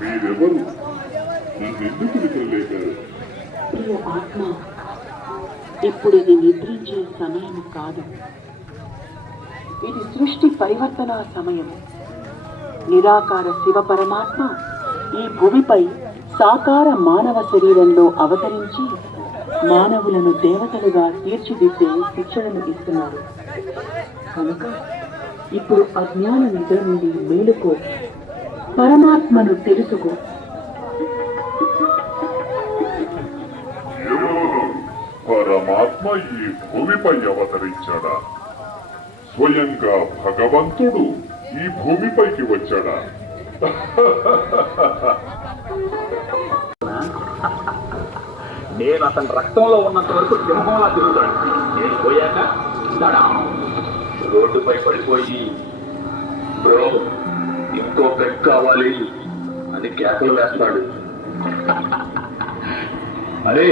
మీరెవరు? నన్నెందుకు నిద్రలేపారు? ప్రియ ఆత్మ, ఇప్పుడు ఇది నిద్రించే సమయం కాదు. ఇది సృష్టి పరివర్తన సమయం. నిరాకార శివ పరమాత్మ ఈ భూమిపై సాకార మానవ శరీరంలో అవతరించి మానవులను దేవతలుగా తీర్చిదిద్దే శిక్షణను ఇస్తున్నారు. కనుక ఇప్పుడు అజ్ఞాన నిద్ర నుండి మేలుకో, పరమాత్మను తెలుసుకో. పరమాత్మ ఈ భూమిపై అవతరించాడా? స్వయంగా భగవంతుడు ఈ భూమిపైకి వచ్చాడా? నేను అతని రక్తంలో ఉన్నంత వరకు సింహంలా తిరుగుతాడు. నేను పోయాక రోడ్డుపై పడిపోయి బ్రో ఇంకో పెగ్ కావాలి అని కేకలు వేస్తాడు. అరే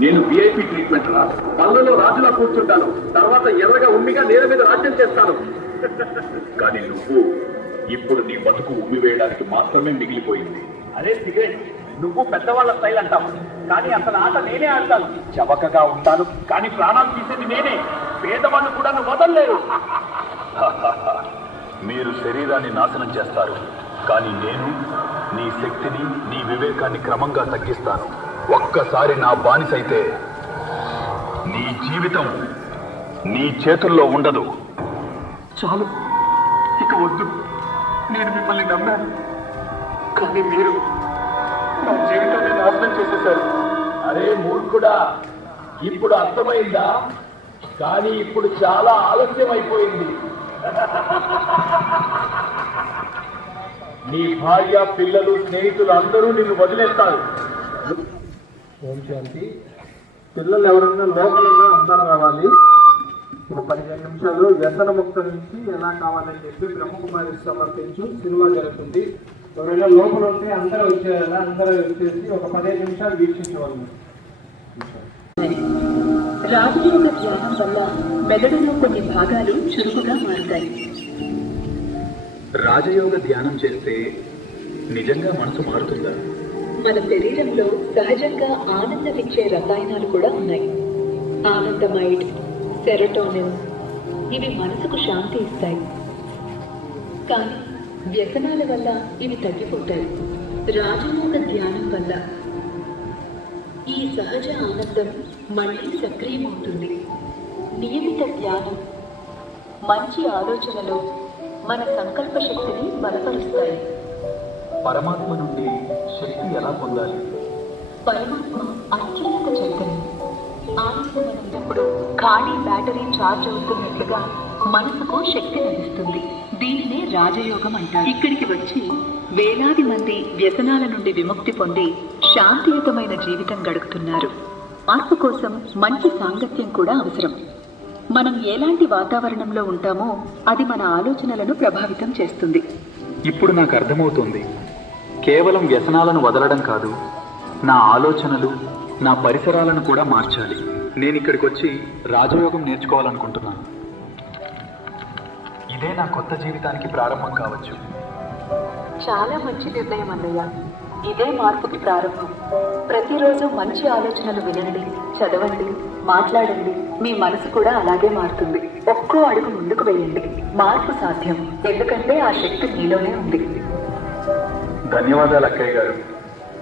నేను విఐపి ట్రీట్మెంట్ రా, పళ్ళలో రాజులా కూర్చుంటాను, తర్వాత ఎర్రగా ఉమ్మిగా నేల మీద రాజ్యం చేస్తాను. కానీ నువ్వు ఇప్పుడు నీ బతుకు ఉమ్మి వేయడానికి మాత్రమే మిగిలిపోయింది. అరే సిగరెట్, నువ్వు పెద్దవాళ్ళ స్టైల్ అంటావు, కానీ అసలు ఆట నేనే ఆడతాను. చవకగా ఉంటాను, కానీ ప్రాణాలు తీసేది నేనే. పేదవాళ్ళు కూడా నువ్వు వదలలేరు. మీరు శరీరాన్ని నాశనం చేస్తారు, కానీ నేను నీ శక్తిని, నీ వివేకాన్ని క్రమంగా తగ్గిస్తాను. ఒక్కసారి నా బానిసైతే నీ జీవితం నీ చేతుల్లో ఉండదు. చాలు, ఇక వద్దు. నేను మిమ్మల్ని నమ్మాను, కానీ మీరు నా జీవితాన్ని నాశనం చేసేశారు. అరే మూర్ఖుడా, ఇప్పుడు అర్థమైందా? కానీ ఇప్పుడు చాలా ఆలస్యం అయిపోయింది. నీ భార్య, పిల్లలు, స్నేహితులు అందరూ నిన్ను వదిలేస్తారు. ఓం శాంతి. పిల్లలు ఎవరైనా లోపలన్నా అందరూ రావాలి. ఒక 15 నిమిషాలు వ్యసన ముక్త నుంచి ఎలా కావాలని చెప్పి బ్రహ్మకుమారి సమర్పించు సినిమా జరుగుతుంది. ఎవరైనా లోపల ఉంటే అందరూ వచ్చేయాలా, అందరూ వచ్చేసి ఒక 15 నిమిషాలు వీక్షించవాలి. రాజయోగ ధ్యానం వల్ల మెదడులో కొన్ని భాగాలు చురుకుగా మారుతాయి. రాజయోగ ధ్యానం చేస్తే నిజంగా మనసు మారుతుందా? మన శరీరంలో సహజంగా ఆనందమిచ్చే రసాయనాలు కూడా ఉన్నాయి. ఆనందమైడ్, సెరోటోనిన్, ఇవి మనసుకు శాంతి ఇస్తాయి. కానీ వ్యసనాల వల్ల ఇవి తగ్గిపోతాయి. రాజయోగ ధ్యానం వల్ల ఈ సహజ ఆనందం మళ్ళీ సక్రియమవుతుంది. నియమిత ధ్యానం, మంచి ఆలోచనలు మన సంకల్ప శక్తిని బలపరుస్తాయి. పరమాత్మ నుండి శక్తి ఎలా పొందాలి? పరమాత్మ అత్యున్నత చైతన్యం. ఆయనకు మనప్పుడు ఖాళీ బ్యాటరీ ఛార్జ్ అవుతున్నట్లుగా మనసుకు శక్తి లభిస్తుంది. దీనినే రాజయోగం అంటారు. ఇక్కడికి వచ్చి వేలాది మంది వ్యసనాల నుండి విముక్తి పొంది శాంతియుతమైన జీవితం గడుపుతున్నారు. మార్పు కోసం మంచి సాంగత్యం కూడా అవసరం. మనం ఎలాంటి వాతావరణంలో ఉంటామో అది మన ఆలోచనలను ప్రభావితం చేస్తుంది. ఇప్పుడు నాకు అర్థమవుతుంది. కేవలం వ్యసనాలను వదలడం కాదు, నా ఆలోచనలు, నా పరిసరాలను కూడా మార్చాలి. నేను ఇక్కడికి వచ్చి రాజయోగం నేర్చుకోవాలనుకుంటున్నాను. ఇదే నా కొత్త జీవితానికి ప్రారంభం కావచ్చు. చాలా మంచి నిర్ణయం అన్నయ్య. ఇదే మార్పుకి ప్రారంభం. ప్రతిరోజు మంచి ఆలోచనలు వినండి, చదవండి, మాట్లాడండి. మీ మనసు కూడా అలాగే మారుతుంది. ఒక్కో అడుగు ముందుకు వేయండి. మార్పు సాధ్యం, ఎందుకంటే ఆ శక్తి మీలోనే ఉంది. ధన్యవాదాలు అక్కయ్య గారు.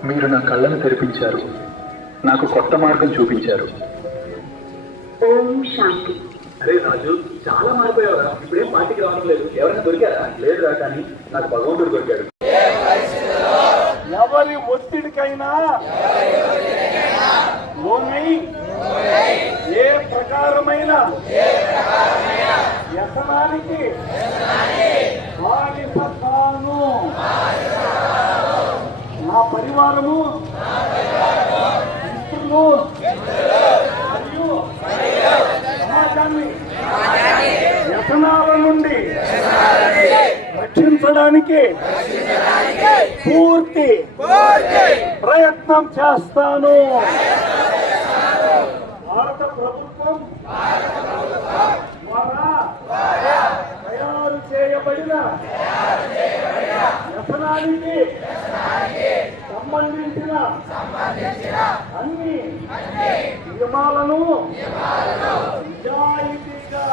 మీరు నా కళ్ళను తెరిపించారు, నాకు కొత్త మార్గం చూపించారు. ఓం శాంతి. అరే రాజు, చాలా మారిపోయావా? ఇప్పుడేం పార్టీకి రావడం లేదు. ఎవరైనా దొరికారా? లేదురా, కానీ నాకు భగవంతుడు దొరికాడు. ఎవరి ఒత్తిడికైనా లోనై ఏ ప్రకారమైన వ్యసనానికి బానిస కాను. నా పరివారము, మిత్రులు మరియు సమాజాన్ని వ్యసనాల నుండి రక్షించడానికి పూర్తి ప్రయత్నం చేస్తాను. భారత ప్రభుత్వం ద్వారా తయారు చేయబడిన వ్యసనానికి సంబంధించిన అన్ని నియమాలను నిజాయితీగా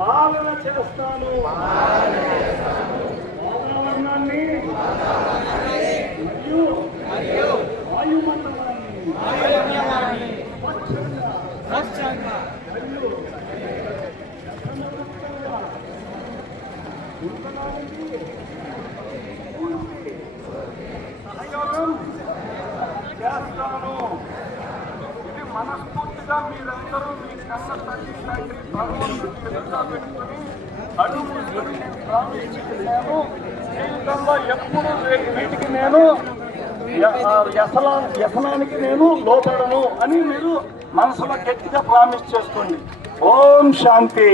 పాలన చేస్తాను. వాతావరణాన్ని మరియు వాయుమండలాన్ని స్వచ్ఛంగా మరియు వ్యసనముక్తంగా ఉంచడానికి పూర్తి సహయోగం చేస్తాను. ఇది మనస్ఫూర్తిగా మీరందరూ మీ కన్న తల్లి తండ్రి భగవంతుని ఎదురుగా పెట్టుకుని అడుగు ప్రారంభించుకున్నాను. జీవితంలో ఎప్పుడు వీటికి నేను వ్యసనానికి నేను లోపడను అని మీరు మనసులో గట్టిగా ప్రామిస్ చేసుకోండి. ఓం శాంతి.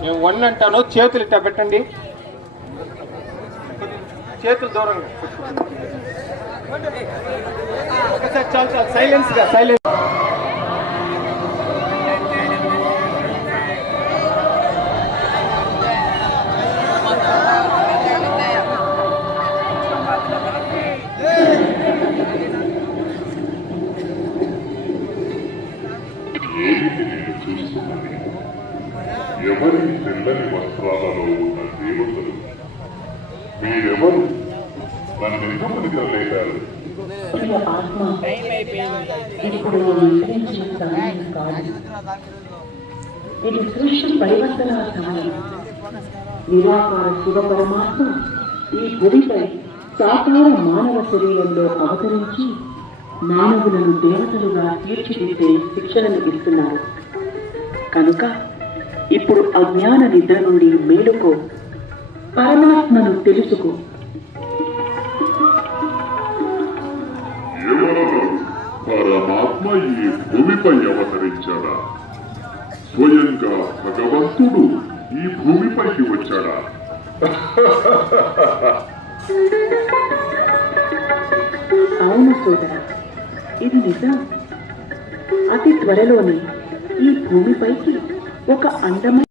నేను వన్ అంటాను, చేతులు ఇట్లా పెట్టండి, చేతులు దూరంగా. ఒకసారి చాలు చాలు, సైలెన్స్గా సైలెన్స్. ఏమిటి నేను చూస్తున్నది? ఎవరి తెల్లని వస్త్రాలలో ఉన్న దేవతలు? మీరెవరు? నన్ను నిగమనికలేశారు. ప్రియ ఆత్మ, ఇప్పుడు నిద్రించిన సమయం కాదు. ఇది సృష్టి పరివర్తన సమయం. నిరాకార శివ పరమాత్మ ఈ భూమిపై సాకార మానవ శరీరంలో అవతరించి మానవులను దేవతలుగా తీర్చిదిద్దే శిక్షణను ఇస్తున్నారు. కనుక ఇప్పుడు అజ్ఞాన నిద్ర నుండి మేలుకో, పరమాత్మను తెలుసుకో. ఎవరు? పరమాత్మ ఈ భూమిపై అవతరించాడా? స్వయంగా భగవంతుడు ఈ భూమిపైకి వచ్చాడా? అవును సోదరా, ఇది నిజం. అతి త్వరలోనే ఈ భూమిపైకి ఒక అందమైన